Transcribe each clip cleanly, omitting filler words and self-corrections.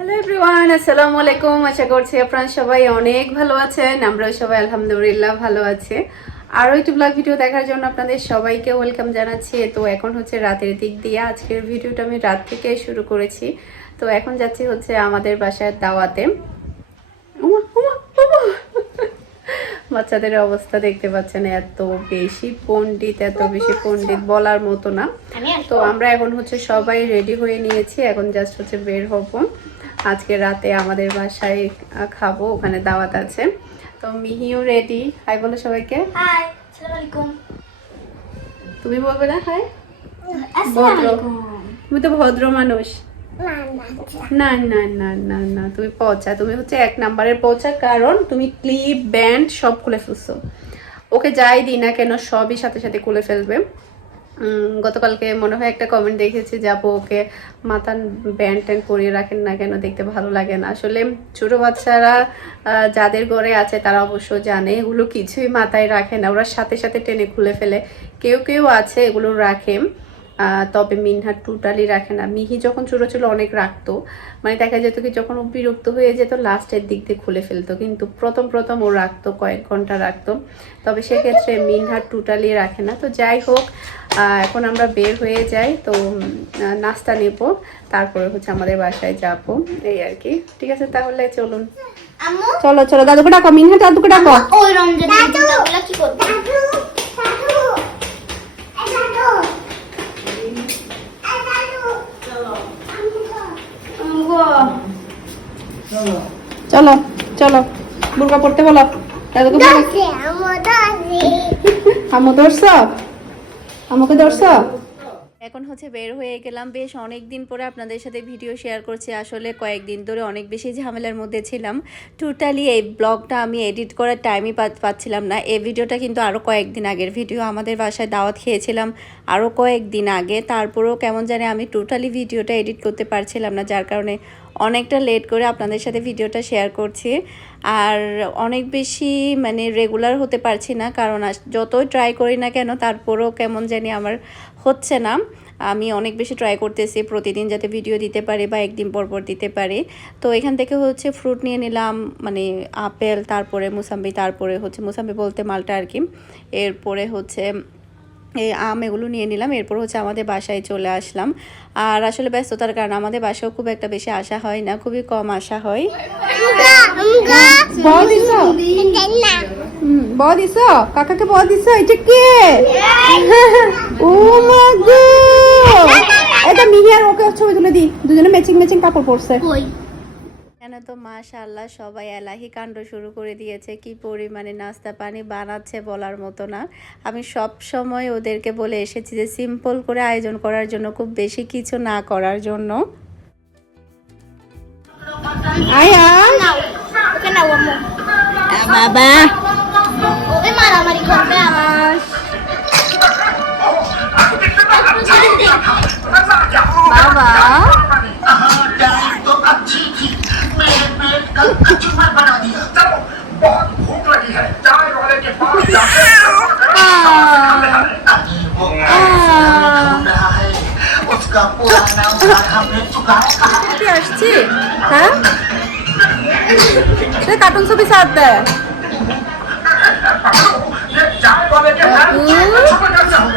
Hello everyone, আসসালামু আলাইকুম। আশা করছি আপনারা সবাই অনেক ভালো আছেন। আমরাও সবাই আলহামদুলিল্লাহ ভালো আছি। আরও একটু ব্লগ ভিডিও দেখার জন্য আপনাদের সবাইকে ওয়েলকাম জানাচ্ছি। তো এখন হচ্ছে রাতের দিক দিয়ে আজকের ভিডিওটা আমি রাত থেকে শুরু করেছি। তো এখন যাচ্ছি হচ্ছে আমাদের বাসার দাওয়াতে। বাচ্চাদের অবস্থা দেখতে পাচ্ছেন, এত বেশি পণ্ডিত বলার মতো না। তো আমরা এখন হচ্ছে সবাই রেডি হয়ে নিয়েছি, এখন জাস্ট হচ্ছে বের হব। আজকে রাতে আমাদের বাসায় খাবো, ওখানে দাওয়াত আছে। তো মিহিও রেডি। হাই বলো সবাইকে। হাই, আসসালামু আলাইকুম। তুমি বলবে না হাই? আসসালামু আলাইকুম। তুমি তো ভদ্র মানুষ। না না না না না না, তুমি পচা। তুমি হচ্ছে 1 নাম্বারের পচা, কারণ তুমি ক্লিপ ব্যান্ড সব খুলে ফেলছো। ওকে যাই দিই না কেন সবই সাথে সাথে খুলে ফেলবে। গতকালকে মনে হয় একটা কমেন্ট দেখেছি যে আপু ওকে মাথা ব্যান্ড ট্যান্ড পরিয়ে রাখেন না কেন, দেখতে ভালো লাগে না। আসলে ছোট বাচ্চারা যাদের ঘরে আছে তারা অবশ্য জানে এগুলো কিছুই মাথায় রাখে না, ওরা সাথে সাথে টেনে খুলে ফেলে। কেউ কেউ আছে এগুলো রাখে, তবে মিনহা টোটালি রাখে না। মিহি যখন ছোটো ছিল অনেক রাখতো, মানে দেখা যেত কি যখন ও বিরক্ত হয়ে যেত লাস্টের দিক দিয়ে খুলে ফেলতো, কিন্তু প্রথম ও রাখতো, কয়েক ঘন্টা রাখতো। তবে সেক্ষেত্রে মিনহা টোটালি রাখে না। তো যাই হোক, এখন আমরা বের হয়ে যাই। তো নাস্তা নেব, তারপরে হচ্ছে আমাদের বাসায় যাব, এই আর কি। ঠিক আছে তাহলে চলুন। আম্মু, চলো চলো, দাদুকে ডাকো, মিনহা দাদুকে ডাকো। ওই রমজানের দিনগুলো কি করব? চলো চলো, বুরকা পড়তে বলো দাদুকে। আমু ধরছো, আমাকে ধরছো। এখন হচ্ছে বের হয়ে গেলাম, বেশ অনেক দিন পরে আপনাদের সাথে ভিডিও শেয়ার করছি। আসলে কয়েকদিন ধরে অনেক বেশি ঝামেলার মধ্যে ছিলাম, টোটালি এই ব্লগটা আমি এডিট করার টাইমই পাচ্ছিলাম না। এই ভিডিওটা কিন্তু আরও কয়েকদিন আগের ভিডিও, আমাদের বাসায় দাওয়াত খেয়েছিলাম আরও কয়েকদিন আগে। তারপরেও কেমন জানে আমি টোটালি ভিডিওটা এডিট করতে পারছিলাম না, যার কারণে অনেকটা লেট করে আপনাদের সাথে ভিডিওটা শেয়ার করছি। আর অনেক বেশি মানে রেগুলার হতে পারছি না, কারণ যতই ট্রাই করি না কেন তারপরেও কেমন জানি আমার হচ্ছে না। আমি অনেক বেশি ট্রাই করতেছি প্রতিদিন যাতে ভিডিও দিতে পারি বা একদিন পর পর দিতে পারি। তো এখান থেকে হচ্ছে ফ্রুট নিয়ে নিলাম, মানে আপেল, তারপরে মুসাম্বি, তারপরে হচ্ছে মুসাম্বি বলতে মালটা আর কি। এরপরে হচ্ছে এই আম, এগুলো নিয়ে নিলাম। এরপর হচ্ছে আমাদের বাসায় চলে আসলাম। আর আসলে ব্যস্ততার কারণে আমাদের বাসাও খুব একটা বেশি আসা হয় না, খুবই কম আসা হয়। কাকাকে বল দিছ, এটা কে? ও মা গো, এটা মিহি আর ওকে ছবি তুলে দি, দুজনে ম্যাচিং ম্যাচিং কাপড় পরছে। এখানে তো মাশাআল্লাহ সবাই এলাহি কাণ্ড শুরু করে দিয়েছে, কি পরিমাণে নাস্তা পানি বানাচ্ছে বলার মতো না। আমি সব সময় ওদেরকে বলে এসেছি যে সিম্পল করে আয়োজন করার জন্য, খুব বেশি কিছু না করার জন্য। আয়া ওকে নাও আম্মু। বাবা ওকে মারামারি করবে আমার। বাবা तो अच्छी थी, मेरे पेट का कचूमर बना दिया। चलो, बहुत भूख लगी है, चाय वाले के पास जाते हैं। वो ढूंढ रहा है, उसका पूरा नाम हमने चुकाया कहाँ है? কি আসছি? হ্যাঁ, কার্টুন ছবি সাথ দেয়। ये चाय वाले के घर छुपे कैसे हो?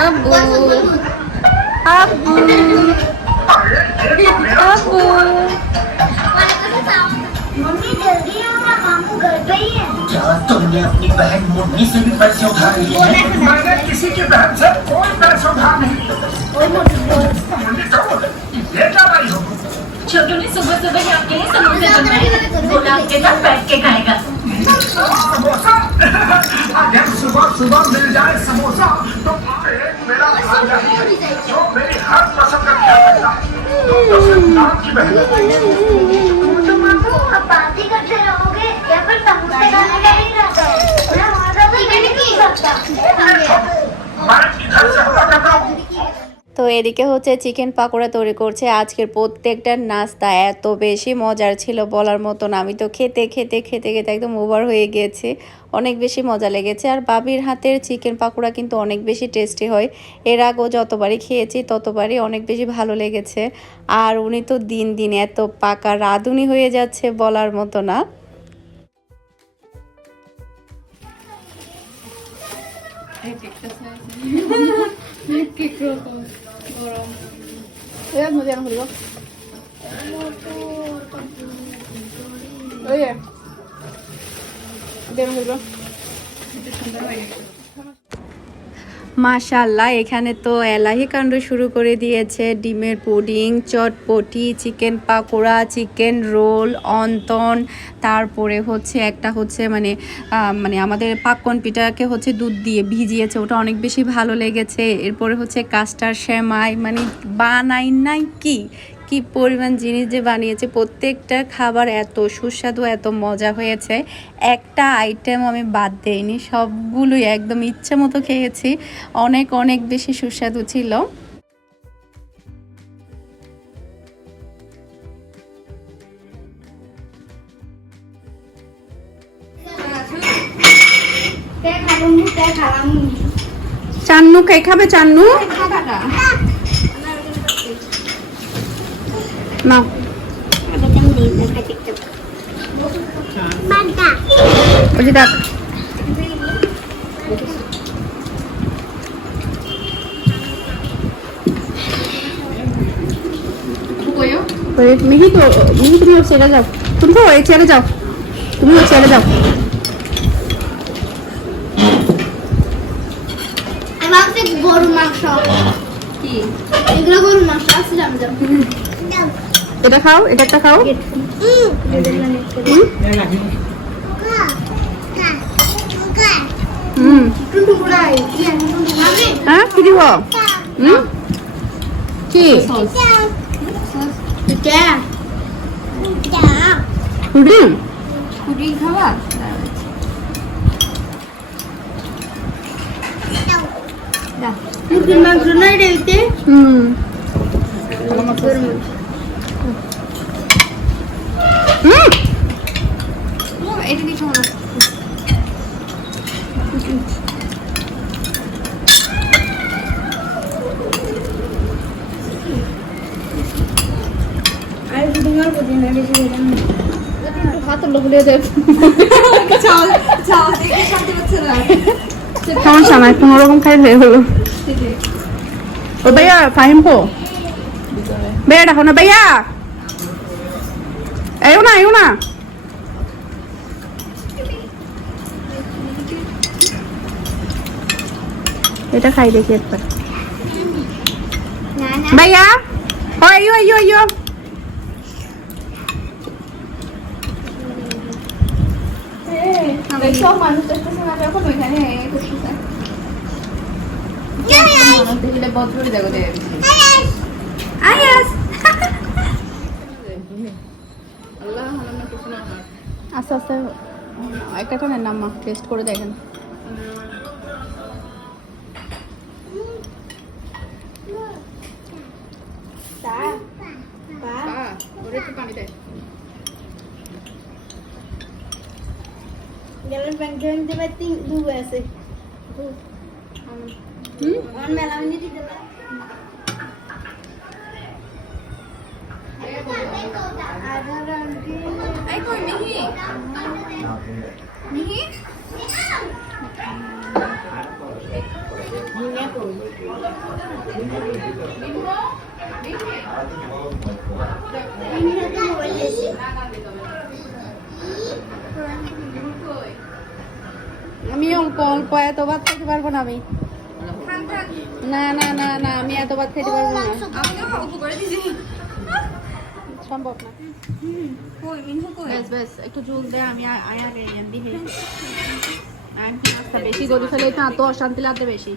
আব্বু আব্বু अरे, ये तो मेरा আব্বু, मम्मी जल्दी आओ ना, मामू घर पे ही है। क्या तुमने अपनी बहन मुन्नी से भी पैसे उधार लिए हैं? मैंने किसी की बहन से कोई पैसे उधार नहीं लिए। ओए मोटू मुन्नी जाओ, ये क्या लाई हो? छोटू ने सुबह सुबह ही आपके लिए समोसे बनवाए, बोला आपके साथ बैठ के खाएगा। समोसा अगर सुबह सुबह मिल जाए समोसा तो एक मेरा भांजा ही है जो मेरी हर पसंद का ख्याल रखता है। तो नाम की बहन मोटू मामू, अब पार्टी करते रहोगे या फिर समोसे खाने का ही रहता है? मैं वहाँ से तो नहीं सकता। मैं इधर से हवा कर रहा हूँ। তো এদিকে হচ্ছে চিকেন পাকোড়া তৈরি করছে। আজকের প্রত্যেকটা নাস্তা এত বেশি মজার ছিল বলার মতন, আমি তো খেতে খেতে খেতে খেতে একদম ওভার হয়ে গিয়েছি, অনেক বেশি মজা লেগেছে। আর বাবির হাতের চিকেন পাকোড়া কিন্তু অনেক বেশি টেস্টি হয়, এর আগেও যতবারই খেয়েছি ততবারই অনেক বেশি ভালো লেগেছে। আর উনি তো দিন দিন এত পাকা রাঁধুনি হয়ে যাচ্ছে বলার মতো না। মাশাআল্লাহ, এখানে তো এলাহি কাণ্ড শুরু করে দিয়েছে। ডিমের পুডিং, চটপটি, chicken pakora, chicken roll, wonton, তারপরে হচ্ছে একটা হচ্ছে মানে আমাদের পাক্কন পিঠাকে হচ্ছে দুধ দিয়ে ভিজিয়েছে, ওটা অনেক বেশি ভালো লেগেছে। এরপরে হচ্ছে কাস্টার্ড সেমাই, মানে বানাই নাই কি পরিমাণ জিনিস যে বানিয়েছে। প্রত্যেকটা খাবার এত সুস্বাদু, এত মজা হয়েছে, একটা আইটেম আমি বাদ দেইনি, সবগুলোই একদম ইচ্ছে মতো খেয়েছি, অনেক অনেক বেশি সুস্বাদু ছিল। চান্নু কে খাবে? চান্নু না, ওই যে দেখ মিহি, তো মিহি তুমি ওর চেয়ারে যাও, তুমি তো ওই চেয়ারে যাও, তুমি ওর চেয়ারে যাও। গরুর মাংস কি এগুলো? গরুর মাংস আছে, এটা খাও, এটা একটা খাও। হ্যাঁ, কি দিব? কি পুডিং খাওয়া? মাংস না রেতে এটা কি খাওয়া? হাতের লোক দিয়ে দেব, সমস্যা নাই, কোনো রকম খাইলে হলো। ও ভাইয়া ফাহিম পো, ভাইয়া ডাকো না, ভাইয়া এও না এটা খাই দেখি একবার। ভাইয়া আইয়ো সব মানুষ দেখতেছে না, যখন ওইখানে দেখলে বদলে দেখো আস্তে আস্তে একটা নেন নাম্মা, টেস্ট করে দেখেন। পানি দেয় গেলেন ব্যাংকের দিবে তিন দু আছে আর মেলা নিতে দিবে আই কই মিহি মিহি আমি অল্প অল্প এত ভাত খেতে পারবো না। আমি না না না না আমি এত ভাত খেতে পারবো না, সম্ভব না। বেশ একটু জল দে, আমি আয়া দিই বেশি গরু ফেলে তো অশান্তি লাগবে বেশি।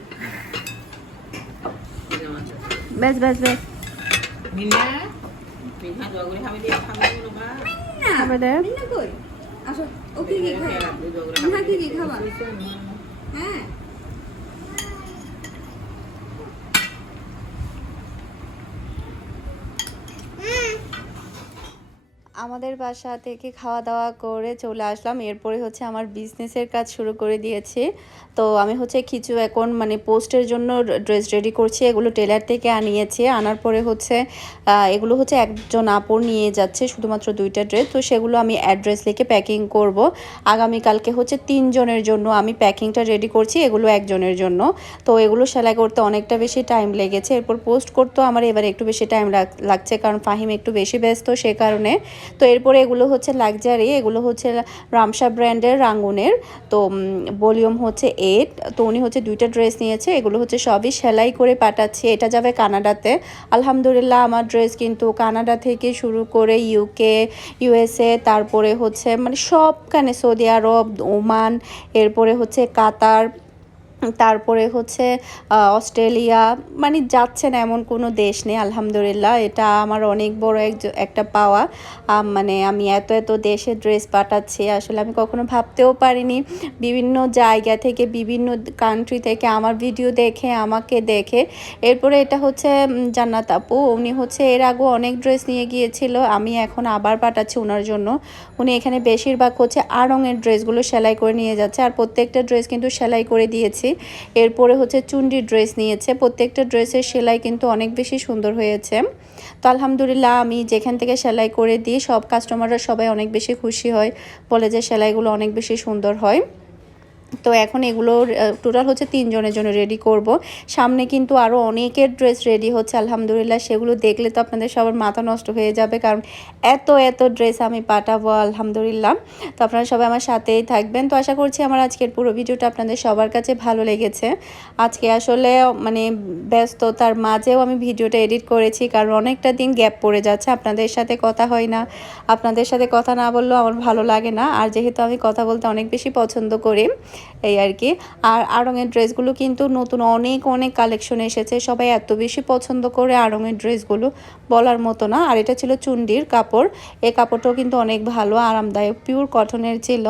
বেশ খাবে দে। আমাদের বাসা থেকে খাওয়া দাওয়া করে চলে আসলাম। এরপরে হচ্ছে আমার বিজনেসের কাজ শুরু করে দিয়েছি। তো আমি হচ্ছে কিছু এখন মানে পোস্টের জন্য ড্রেস রেডি করছি। এগুলো টেলার থেকে আনিয়েছি, আনার পরে হচ্ছে এগুলো হচ্ছে একজন আপু নিয়ে যাচ্ছে শুধুমাত্র 2টা ড্রেস। তো সেগুলো আমি অ্যাড্রেস লিখে প্যাকিং করব। আগামীকালকে হচ্ছে 3 জনের জন্য আমি প্যাকিংটা রেডি করছি, এগুলো একজনের জন্য। তো এগুলো সেলাই করতে অনেকটা বেশি টাইম লেগেছে, এরপর পোস্ট করতেও আমার এবার একটু বেশি টাইম লাগছে, কারণ ফাহিম একটু বেশি ব্যস্ত সে কারণে। তো এরপরে এগুলো হচ্ছে লাক্সারি, এগুলো হচ্ছে রামসা ব্র্যান্ডের রাঙ্গুনের। তো ভলিউম হচ্ছে 8। তো উনি হচ্ছে 2টা ড্রেস নিয়েছে, এগুলো হচ্ছে সবই সেলাই করে পাঠাচ্ছে। এটা যাবে কানাডাতে। আলহামদুলিল্লাহ আমার ড্রেস কিন্তু কানাডা থেকে শুরু করে ইউকে, ইউএসএ, তারপরে হচ্ছে মানে সবখানে, সৌদি আরব, ওমান, এরপরে হচ্ছে কাতার, তারপরে হচ্ছে অস্ট্রেলিয়া, মানে যাচ্ছে না এমন কোনো দেশ নেই। আলহামদুলিল্লাহ এটা আমার অনেক বড় একটা পাওয়া। মানে আমি এত এত দেশে ড্রেস পাঠাচ্ছি, আসলে আমি কখনো ভাবতেও পারিনি। বিভিন্ন জায়গা থেকে, বিভিন্ন কান্ট্রি থেকে আমার ভিডিও দেখে, আমাকে দেখে। এরপরে এটা হচ্ছে জান্নাত আপু, উনি হচ্ছে এর আগেও অনেক ড্রেস নিয়ে গিয়েছিল, আমি এখন আবার পাঠাচ্ছি ওনার জন্য। উনি এখানে বেশিরভাগ হচ্ছে আড়ংয়ের ড্রেসগুলো সেলাই করে নিয়ে যাচ্ছে, আর প্রত্যেকটা ড্রেস কিন্তু সেলাই করে দিয়েছি। এরপরে হচ্ছে চুন্ডি ড্রেস নিয়েছে, প্রত্যেকটা ড্রেসের সেলাই কিন্তু অনেক বেশি সুন্দর হয়েছে। তো আলহামদুলিল্লাহ আমি যেখান থেকে সেলাই করে দিই সব কাস্টমাররা সবাই অনেক বেশি খুশি হয়, বলে যে সেলাইগুলো অনেক বেশি সুন্দর হয়। তো এখন এগুলো টোটাল হচ্ছে 3 জনের জন্য রেডি করব। সামনে কিন্তু আরও অনেকের ড্রেস রেডি হচ্ছে আলহামদুলিল্লাহ, সেগুলো দেখলে তো আপনাদের সবার মাথা নষ্ট হয়ে যাবে, কারণ এত এত ড্রেস আমি পাঠাবো আলহামদুলিল্লাহ। তো আপনারা সবাই আমার সাথেই থাকবেন। তো আশা করছি আমার আজকের পুরো ভিডিওটা আপনাদের সবার কাছে ভালো লেগেছে। আজকে আসলে মানে ব্যস্ততার মাঝেও আমি ভিডিওটা এডিট করেছি, কারণ অনেকটা দিন গ্যাপ পড়ে যাচ্ছে, আপনাদের সাথে কথা হয় না। আপনাদের সাথে কথা না বললেও আমার ভালো লাগে না, আর যেহেতু আমি কথা বলতে অনেক বেশি পছন্দ করি, এই আর কি। আর আড়ংয়ের ড্রেসগুলো কিন্তু নতুন অনেক অনেক কালেকশন এসেছে, সবাই এত বেশি পছন্দ করে আড়ংয়ের ড্রেসগুলো, বলার মতো না। আর এটা ছিল চুন্ডির কাপড়, এই কাপড়টাও কিন্তু অনেক ভালো আরামদায়ক, পিওর কটনের ছিল।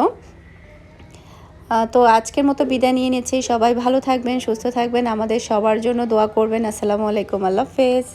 তো আজকের মতো বিদায় নিয়ে নিচ্ছি, সবাই ভালো থাকবেন, সুস্থ থাকবেন, আমাদের সবার জন্য দোয়া করবেন। আসসালামু আলাইকুম, আল্লাহ হাফেজ।